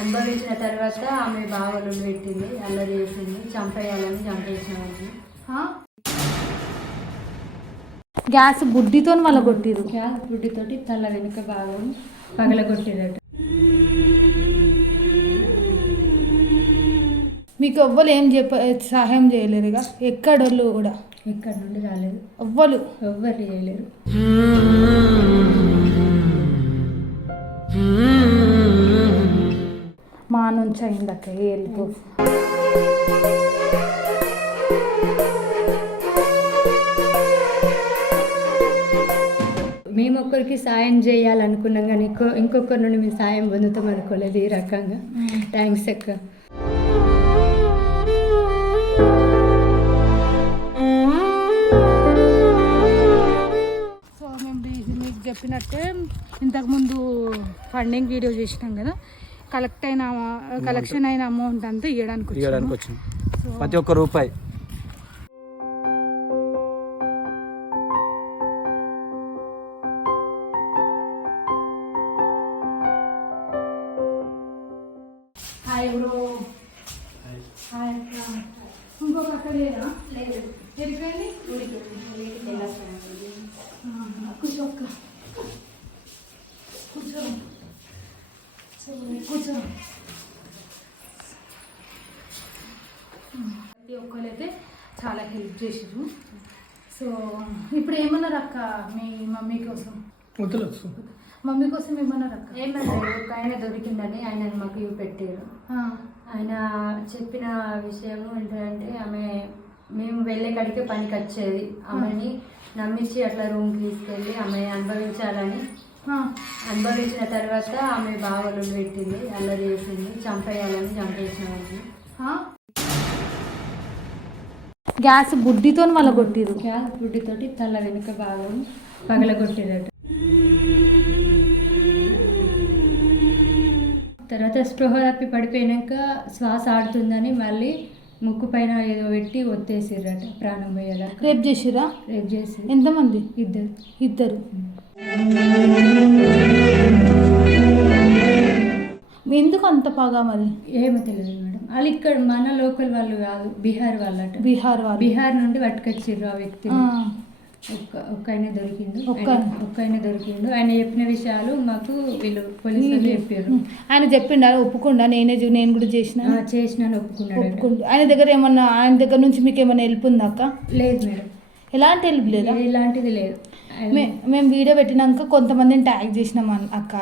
అనుభవించిన తర్వాత ఆమె బావలు పెట్టింది అల్లరి చేసింది చంపేయాలని చంపేసినామని గ్యాస్ బుడ్డితో వాళ్ళ కొట్టిరు గ్యాస్ బుడ్డితోటి తల వెనుక భాగం పగలగొట్టిరట మీకు ఎవ్వరు ఏం చెప్ప సహాయం చేయలేరు ఇక ఎక్కడోళ్ళు కూడా. ఇక్కడ నుండి రాలేదు. ఎవ్వరు. ఎవ్వరు చేయలేరు. మా నుంచి అయిందక్క వెళ్ళిపో మేము ఒక్కరికి సాయం చేయాలనుకున్నాం కానీ ఇంకో ఇంకొకరి నుండి మేము సాయం పొందుతాం అనుకోలేదు ఈ రకంగా. థ్యాంక్స్ అక్క. సో మేము మీకు చెప్పినట్టే ఇంతకుముందు ఫండింగ్ వీడియో చేసినాం కదా. కలెక్ట్ అయిన కలెక్షన్ అయిన అమౌంట్ అంతా ఇవ్వడానికి ఇవ్వడానికి. వచ్చింది. ప్రతి ఒక్క రూపాయి. హాయ్ బ్రో హాయ్ అక్క ఇంకొక అక్క లేదా లేదు. ఎరిపోయింది కూర్చో అక్క కూర్చో సో, కూర్చో. ప్రతి ఒక్కరైతే చాలా హెల్ప్ చేసారు సో ఇప్పుడు ఏమన్నారు అక్క మీ మమ్మీ కోసం? మమ్మీ కోసం ఏమన్నారు అక్క? ఏమన్నారు? ఒక ఆయన దొరికిందని ఆయన మాకు ఇవి పెట్టారు. ఆ, ఆయన చెప్పిన విషయం ఏంటంటే ఆమె మేము వెళ్ళే కాడికే పనికి వచ్చేది. ఆమెని నమ్మించి అట్లా రూమ్కి తీసుకెళ్ళి ఆమె అనుభవించాలని అనుభవించిన తర్వాత ఆమె బావలు పెట్టింది అల్లరి చేసింది చంపేయాలని చంపేసినామని ఆ. గ్యాస్ బుడ్డితో వాళ్ళ కొట్టిరు గ్యాస్ బుడ్డితోటి తల వెనుక భాగం పగలగొట్టిరట తర్వాత స్పృహ తప్పి పడిపోయినాక శ్వాస ఆడుతుందని మళ్ళీ ముక్కు పైన ఏదో పెట్టి ఒత్తేసిర్రట ప్రాణం పోయేదాకా. రేపు చేసిరా రేపు చేసి ఎంతమంది? ఇద్దరు. ఇద్దరు. ఎందుకు అంత పగా మరి? ఏమో తెలియదు మేడం. వాళ్ళు ఇక్కడ మన లోకల్ వాళ్ళు కాదు బీహార్ వాళ్ళట. బీహార్ వాళ్ళు. బీహార్ నుండి పట్టుకొచ్చిర్రు ఆ వ్యక్తిని. ఆ, ఒక్క ఆయన దొరికిండు. ఒక్క ఆయన- దొరికిండు. ఆయన చెప్పిన విషయాలు మాకు వీళ్ళు పోలీసులు చెప్పారు ఆయన చెప్పిండా? ఒప్పుకుండా? నేనే నేను కూడా చేసిన? ఆ, చేసినాను ఒప్పుకున్నాడు ఒప్పుకుంటూ ఆయన దగ్గర ఏమన్నా ఆయన దగ్గర నుంచి మీకు ఏమైనా హెల్ప్ ఉందా అక్క? లేదు మేడం. ఎలాంటి హెల్ప్ లేదా? ఇలాంటిది లేదు. మేము వీడియో పెట్టినాక కొంతమందిని ట్యాగ్ చేసినాం అక్క.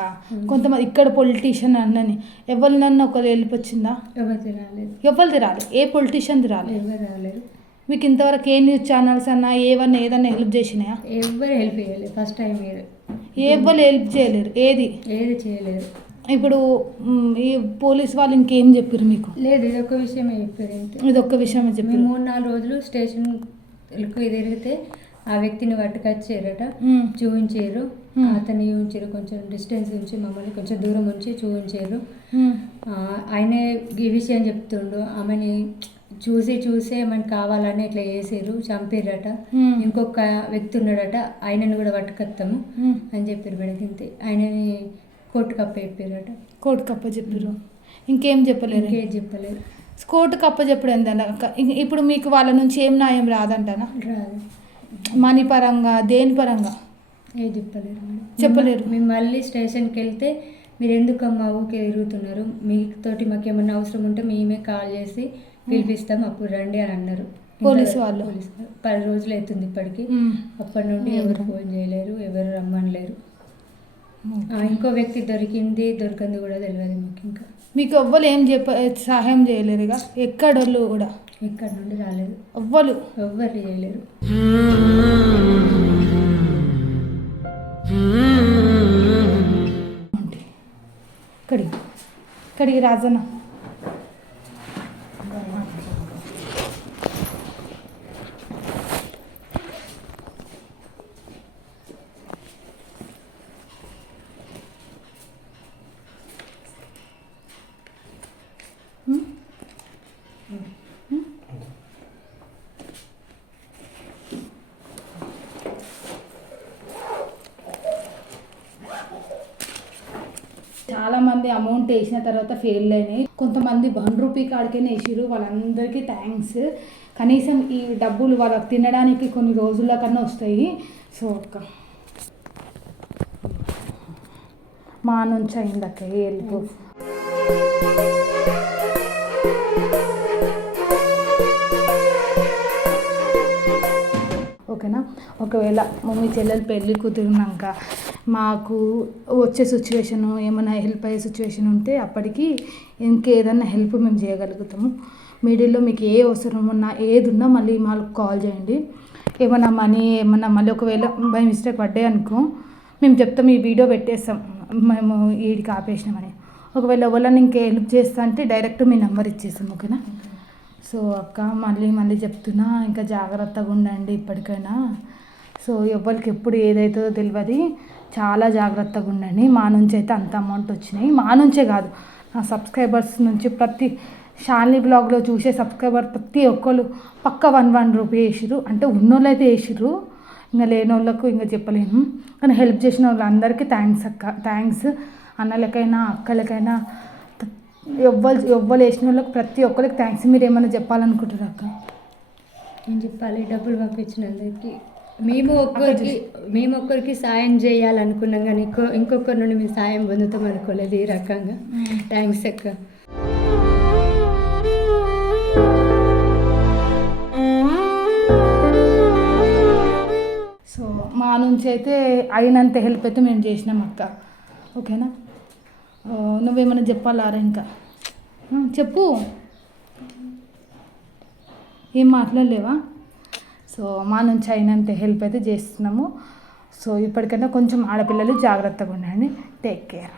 కొంతమంది ఇక్కడ పొలిటీషియన్ అన్నని. ఎవరినన్నా ఒకరు వెళ్ళి వచ్చిందా? ఎవరిది రాలేదు. ఎవరిది రాలేదు ఏ పొలిటీషియన్ది రాలేదు ఎవరు రాలేదు. మీకు ఇంతవరకు ఏ న్యూస్ ఛానల్స్ అన్నా ఏవన్నా ఏదన్నా హెల్ప్ చేసినాయా? ఎవరు హెల్ప్ చేయలేదు ఫస్ట్ టైం మీరు ఎవరు హెల్ప్ చేయలేరు. ఏది? ఏది చేయలేరు ఇప్పుడు ఈ పోలీస్ వాళ్ళు ఇంకేం చెప్పారు మీకు? లేదు ఇది ఒక విషయమే చెప్పారు ఇది ఒక్క విషయం మేము చెప్పారు మూడు నాలుగు రోజులు స్టేషన్ తిరిగితే ఆ వ్యక్తిని పట్టుకొచ్చారట. చూపించారు. అతన్ని చూపించారు కొంచెం డిస్టెన్స్ ఉంచి మమ్మల్ని కొంచెం దూరం ఉంచి చూపించారు ఆయనే ఈ విషయం చెప్తుండు. ఆమెని చూసి చూసే మనకి కావాలని ఇట్లా చేసారు చంపారట ఇంకొక వ్యక్తి ఉన్నాడట ఆయనని కూడా పట్టుకొస్తాము. అని చెప్పారు మేడం ఇంతే. ఆయనని కోర్టు కప్ప చెప్పారట కోర్టు కప్ప చెప్పారు ఇంకేం చెప్పలేరు? ఇంకేం చెప్పలేదు కోర్టు కప్ప చెప్పడం ఇ- ఇప్పుడు మీకు వాళ్ళ నుంచి ఏం న్యాయం రాదంటానా? రాదు. మనీ పరంగా దేని పరంగా? ఏం చెప్పలేరు చెప్పలేరు. మేము మళ్ళీ స్టేషన్కి వెళ్తే మీరు ఎందుకమ్మా ఊకే తిరుగుతున్నారు? మీతోటి మాకు ఏమన్నా అవసరం ఉంటే మేమే కాల్ చేసి పిలిపిస్తాం అప్పుడు రండి అని అన్నారు. పోలీసు వాళ్ళు? పది రోజులు అవుతుంది ఇప్పటికి. అప్పటి నుండి ఎవరు ఫోన్ చేయలేరు ఎవరు రమ్మనలేరు. ఇంకో వ్యక్తి దొరికింది దొరికింది కూడా తెలియదు మాకు ఇంకా. మీకు ఎవ్వరు ఏం చెప్ప సహాయం చేయలేరు ఇక ఎక్కడోళ్ళు కూడా? ఇక్కడ నుండి రాలేదు. ఎవ్వరు? ఎవ్వరు చేయలేరు. ఇక్కడికి ఇక్కడికి రాజన్న చాలా మంది కొంతమంది అమౌంట్ వేసిన తర్వాత ఫెయిల్ అయినాయి. కొంతమంది వన్ రూపీ కాడికైనా వేసిరు వాళ్ళందరికీ థ్యాంక్స్ కనీసం ఈ డబ్బులు వాళ్ళకి తినడానికి కొన్ని రోజుల కన్నా వస్తాయి. సో ఒక్క మా నుంచి అయిందక్క వెళ్ళిపో ఓకేనా? ఒకవేళ మమ్మీ చెల్లెలు పెళ్ళి కుదిరినాక మాకు వచ్చే సిచ్యువేషన్ ఏమైనా హెల్ప్ అయ్యే సిచ్యువేషన్ ఉంటే అప్పటికి ఇంకేదన్నా హెల్ప్ మేము చేయగలుగుతాము. మిడిల్లో మీకు ఏ అవసరం ఉన్నా ఏది ఉన్నా మళ్ళీ మాకు కాల్ చేయండి. ఏమైనా మనీ ఏమన్నా మళ్ళీ ఒకవేళ బై మిస్టేక్ పడ్డాయి అనుకో మేము చెప్తాం ఈ వీడియో పెట్టేస్తాం మేము వీడికి ఆపేసినామని. ఒకవేళ ఎవరైనా ఇంకా హెల్ప్ చేస్తా అంటే డైరెక్ట్ మీ నెంబర్ ఇచ్చేస్తాం ఓకేనా? సో అక్క మళ్ళీ మళ్ళీ చెప్తున్నా ఇంకా జాగ్రత్తగా ఉండండి ఇప్పటికైనా. సో ఎవరికి ఎప్పుడు ఏదైతుందో తెలియదు. చాలా జాగ్రత్తగా ఉండండి. మా నుంచి అయితే అంత అమౌంట్ వచ్చినాయి. మా నుంచే కాదు నా సబ్స్క్రైబర్స్ నుంచి ప్రతి షాలిని బ్లాగ్లో చూసే సబ్స్క్రైబర్ ప్రతి ఒక్కరు పక్క వన్ వన్ రూపీ వేసిరు అంటే ఉన్నోళ్ళు అయితే వేసిర్రు. ఇంకా లేని వాళ్ళకు ఇంకా చెప్పలేను కానీ హెల్ప్ చేసిన వాళ్ళందరికీ థ్యాంక్స్ అక్క. థ్యాంక్స్ అన్నలకైనా అక్కలకైనా ఎవ్వరు ఎవ్వరు వేసిన వాళ్ళకి ప్రతి ఒక్కరికి థ్యాంక్స్ మీరు ఏమైనా చెప్పాలనుకుంటారు అక్క? నేను చెప్పాలి? డబ్బులు పంపించినందుకు మేము ఒక్కరికి మేము ఒక్కరికి సాయం చేయాలనుకున్నాం కానీ ఇంకో ఇంకొకరి నుండి మేము సాయం పొందుతాం అనుకోలేదు ఈ రకంగా. థ్యాంక్స్ అక్క. సో మా నుంచి అయితే అయినంత హెల్ప్ అయితే మేము చేసినాం అక్క. ఓకేనా? నువ్వేమైనా చెప్పాలారా ఇంకా? చెప్పు. ఏం మాట్లాడలేవా? సో మా నుంచి అయినంత హెల్ప్ అయితే చేస్తున్నాము. సో ఇప్పటికైనా కొంచెం ఆడపిల్లలు జాగ్రత్తగా ఉండండి. Take care